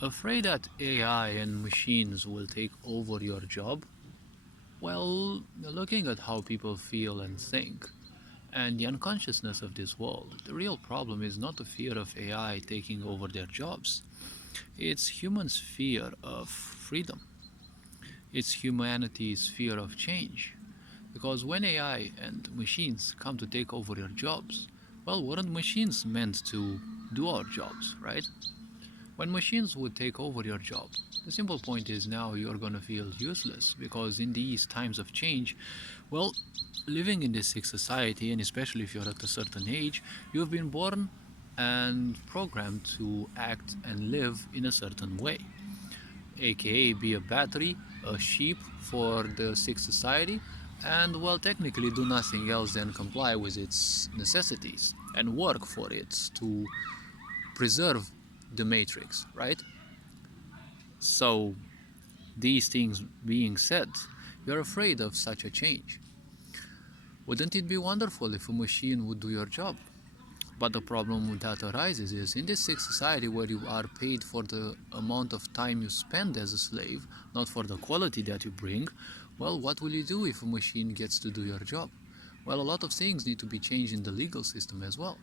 Afraid that AI and machines will take over your job? Well, looking at how people feel and think, and the unconsciousness of this world, the real problem is not the fear of AI taking over their jobs. It's humans' fear of freedom. It's humanity's fear of change. Because when AI and machines come to take over your jobs, well, weren't machines meant to do our jobs, right? When machines would take over your job, the simple point is now you're gonna feel useless because in these times of change, well, living in this sick society, and especially if you're at a certain age, you've been born and programmed to act and live in a certain way, aka be a battery, a sheep for the sick society, and well, technically do nothing else than comply with its necessities and work for it to preserve the matrix, right? So, these things being said, you're afraid of such a change. Wouldn't it be wonderful if a machine would do your job? But the problem that arises is in this sick society where you are paid for the amount of time you spend as a slave, not for the quality that you bring, well, what will you do if a machine gets to do your job? Well, a lot of things need to be changed in the legal system as well.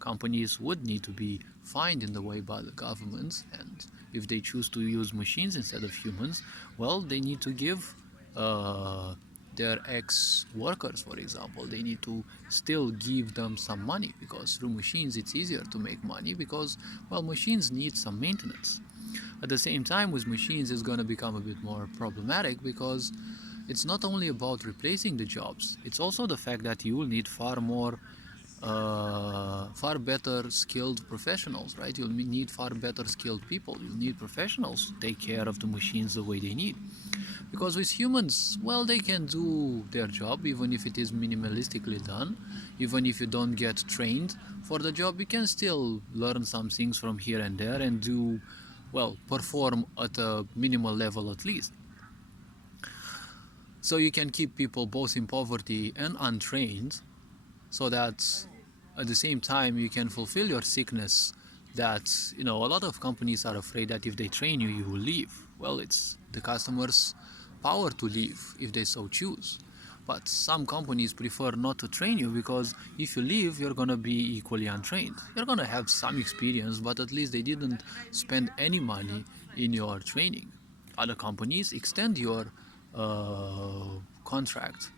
Companies would need to be fined in the way by the governments, and if they choose to use machines instead of humans, well, they need to give uh, their ex-workers, for example, they need to still give them some money because through machines it's easier to make money because, well, machines need some maintenance. At the same time, with machines, it's going to become a bit more problematic because it's not only about replacing the jobs, it's also the fact that you will need far better skilled professionals, right? You'll need far better skilled people. You'll need professionals to take care of the machines the way they need. Because with humans, well, they can do their job even if it is minimalistically done. Even if you don't get trained for the job, you can still learn some things from here and there and do, well, perform at a minimal level at least. So you can keep people both in poverty and untrained so that at the same time you can fulfill your sickness that a lot of companies are afraid that if they train you you will leave. Well, it's the customer's power to leave if they so choose, but some companies prefer not to train you because if you leave you're gonna be equally untrained. You're gonna have some experience, but at least they didn't spend any money in your training. Other companies extend your contract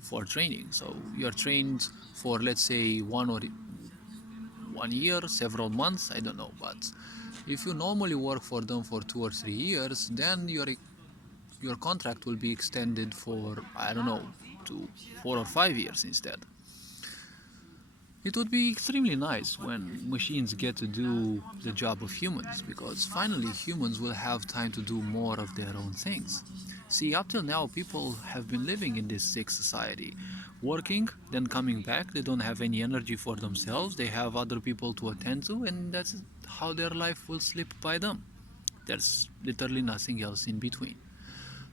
for training. So you're trained for, let's say, 1 year, several months, I don't know. But if you normally work for them for 2 or 3 years, then your contract will be extended for, I don't know, to 4 or 5 years instead. It would be extremely nice when machines get to do the job of humans, because finally humans will have time to do more of their own things. See, up till now, people have been living in this sick society, working, then coming back. They don't have any energy for themselves, they have other people to attend to, and that's how their life will slip by them. There's literally nothing else in between.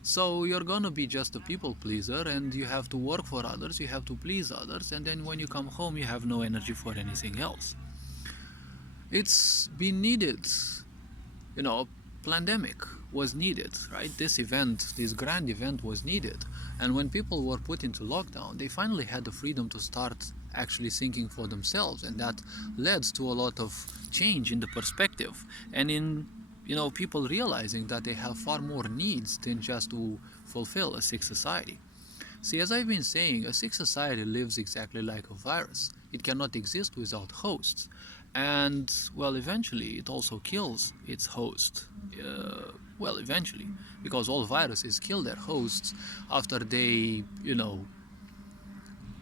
So you're gonna be just a people pleaser and you have to work for others, you have to please others, and then when you come home you have no energy for anything else. It's been needed, you know, pandemic was needed, right? This event, this grand event was needed. And when people were put into lockdown, they finally had the freedom to start actually thinking for themselves, and that led to a lot of change in the perspective and in people realizing that they have far more needs than just to fulfill a sick society. See, as I've been saying, a sick society lives exactly like a virus. It cannot exist without hosts. And, well, eventually it also kills its host. Well, eventually, because all viruses kill their hosts after they,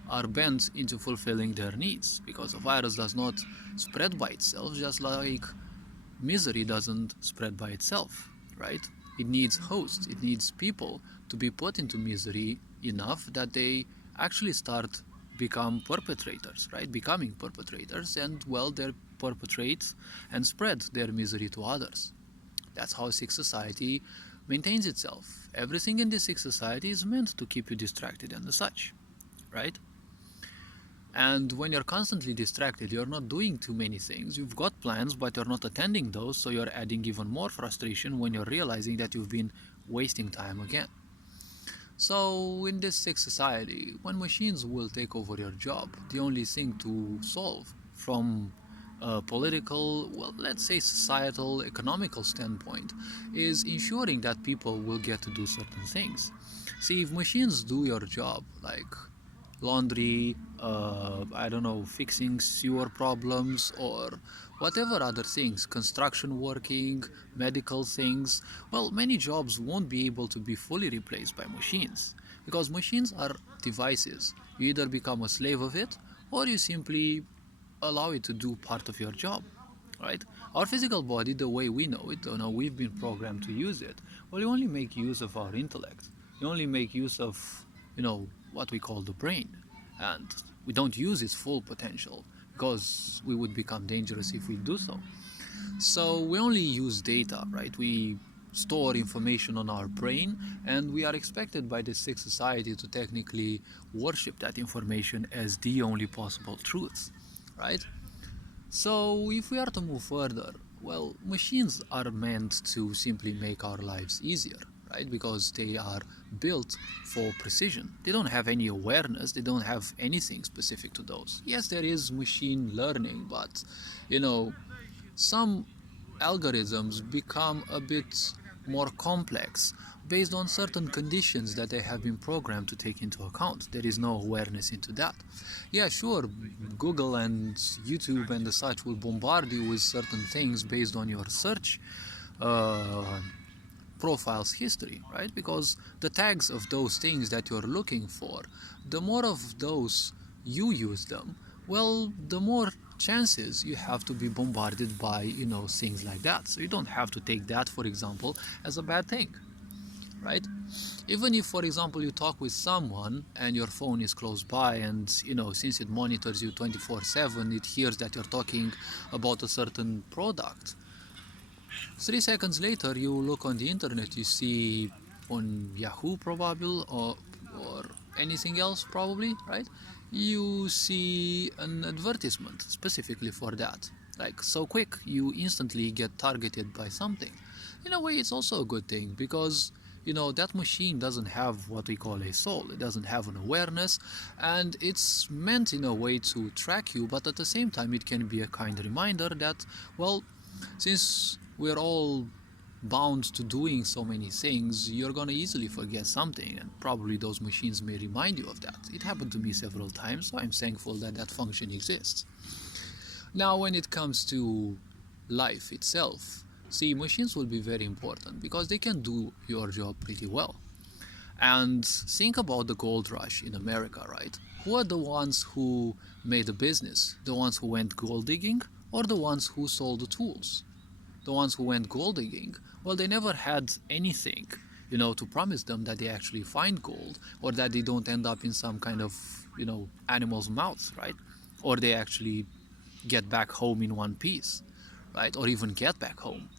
are bent into fulfilling their needs. Because a virus does not spread by itself, just like misery doesn't spread by itself, right? It needs hosts, it needs people to be put into misery enough that they actually start becoming perpetrators, and well, they perpetrate and spread their misery to others. That's how sick society maintains itself. Everything in this sick society is meant to keep you distracted and such, right? And when you're constantly distracted, you're not doing too many things. You've got plans, but you're not attending those, so you're adding even more frustration when you're realizing that you've been wasting time again. So, in this sick society, when machines will take over your job, the only thing to solve from a political, well, let's say societal, economical standpoint is ensuring that people will get to do certain things. See, if machines do your job, like laundry, I don't know, fixing sewer problems or whatever other things, construction working, medical things, well, many jobs won't be able to be fully replaced by machines because machines are devices. You either become a slave of it or you simply allow it to do part of your job, right? Our physical body, the way we know it, we've been programmed to use it. Well, you only make use of our intellect. You only make use of, what we call the brain, and we don't use its full potential because we would become dangerous if we do so. So we only use data, right? We store information on our brain, and we are expected by the sick society to technically worship that information as the only possible truth, right? So, if we are to move further, well, machines are meant to simply make our lives easier, right? Because they are built for precision. They don't have any awareness, they don't have anything specific to those. Yes, there is machine learning, but you know, some algorithms become a bit more complex based on certain conditions that they have been programmed to take into account. There is no awareness into that. Yeah, sure, Google and YouTube and the such will bombard you with certain things based on your search uh, profile's history, right? Because the tags of those things that you're looking for, the more of those you use them, well, the more chances you have to be bombarded by, things like that. So you don't have to take that, for example, as a bad thing, right? Even if, for example, you talk with someone and your phone is close by and, since it monitors you 24/7, it hears that you're talking about a certain product. 3 seconds later, you look on the internet, you see on Yahoo probably or anything else probably, right? You see an advertisement specifically for that. Like so quick, you instantly get targeted by something. In a way, it's also a good thing because that machine doesn't have what we call a soul. It doesn't have an awareness, and it's meant in a way to track you, but at the same time, it can be a kind reminder that, well, since we're all bound to doing so many things, you're gonna easily forget something, and probably those machines may remind you of that. It happened to me several times, so I'm thankful that that function exists. Now, when it comes to life itself, see, machines will be very important because they can do your job pretty well. And think about the gold rush in America, right? Who are the ones who made a business? The ones who went gold digging or the ones who sold the tools? The ones who went gold digging, well, they never had anything, to promise them that they actually find gold or that they don't end up in some kind of, animal's mouth, right? Or they actually get back home in one piece, right? Or even get back home,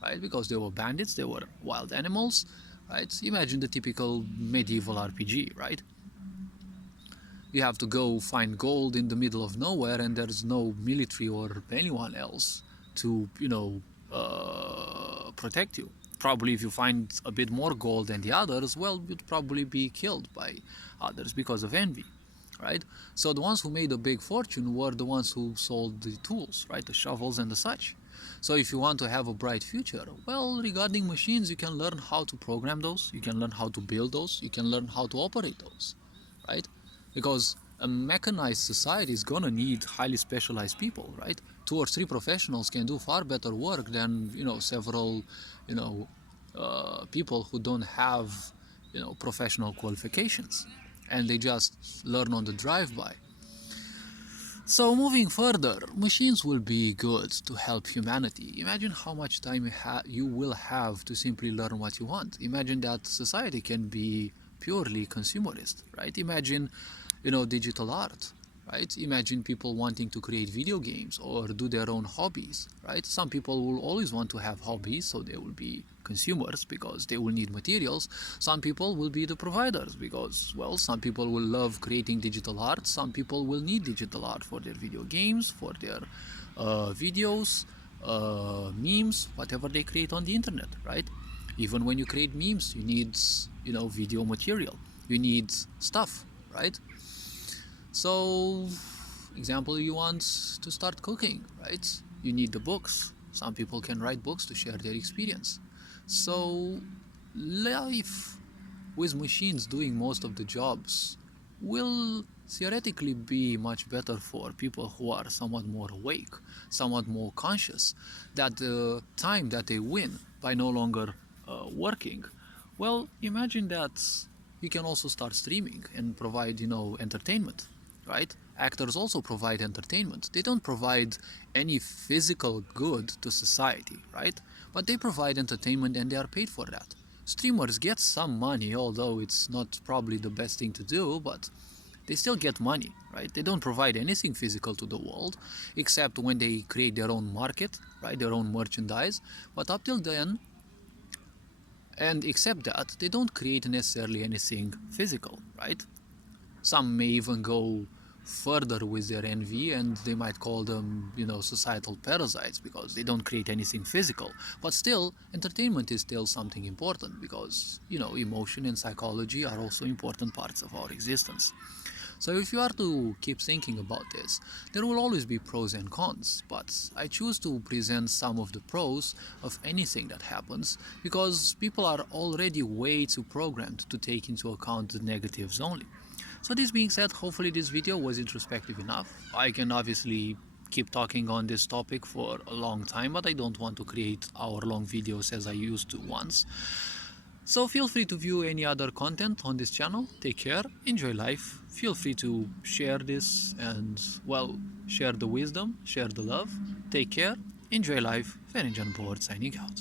right? Because they were bandits, they were wild animals, right? Imagine the typical medieval RPG, right? You have to go find gold in the middle of nowhere and there's no military or anyone else to, protect you. Probably if you find a bit more gold than the others, well, you'd probably be killed by others because of envy, right? So the ones who made a big fortune were the ones who sold the tools, right? The shovels and the such. So if you want to have a bright future, well, regarding machines, you can learn how to program those, you can learn how to build those, you can learn how to operate those, right? Because a mechanized society is gonna need highly specialized people, right? 2 or 3 professionals can do far better work than several people who don't have professional qualifications, and they just learn on the drive-by. So moving further, machines will be good to help humanity. Imagine how much time you will have to simply learn what you want. Imagine that society can be purely consumerist, right? Imagine digital art. right? Imagine people wanting to create video games or do their own hobbies, right? Some people will always want to have hobbies, so they will be consumers because they will need materials. Some people will be the providers because, well, some people will love creating digital art. Some people will need digital art for their video games, for their videos, memes, whatever they create on the internet, right? Even when you create memes, you need, video material. You need stuff, right? So, example, you want to start cooking, right? You need the books. Some people can write books to share their experience. So, life with machines doing most of the jobs will theoretically be much better for people who are somewhat more awake, somewhat more conscious that the time that they win by no longer working. Well, imagine that you can also start streaming and provide, entertainment, right? Actors also provide entertainment. They don't provide any physical good to society, right? But they provide entertainment and they are paid for that. Streamers get some money, although it's not probably the best thing to do, but they still get money, right? They don't provide anything physical to the world, except when they create their own market, right? Their own merchandise. But up till then, and except that, they don't create necessarily anything physical, right? Some may even go further with their envy and they might call them, societal parasites because they don't create anything physical. But still, entertainment is still something important because, emotion and psychology are also important parts of our existence. So if you are to keep thinking about this, there will always be pros and cons, but I choose to present some of the pros of anything that happens because people are already way too programmed to take into account the negatives only. So this being said, hopefully this video was introspective enough. I can obviously keep talking on this topic for a long time, but I don't want to create hour-long videos as I used to once. So feel free to view any other content on this channel. Take care, enjoy life. Feel free to share this and, well, share the wisdom, share the love. Take care, enjoy life. Ferencan Board signing out.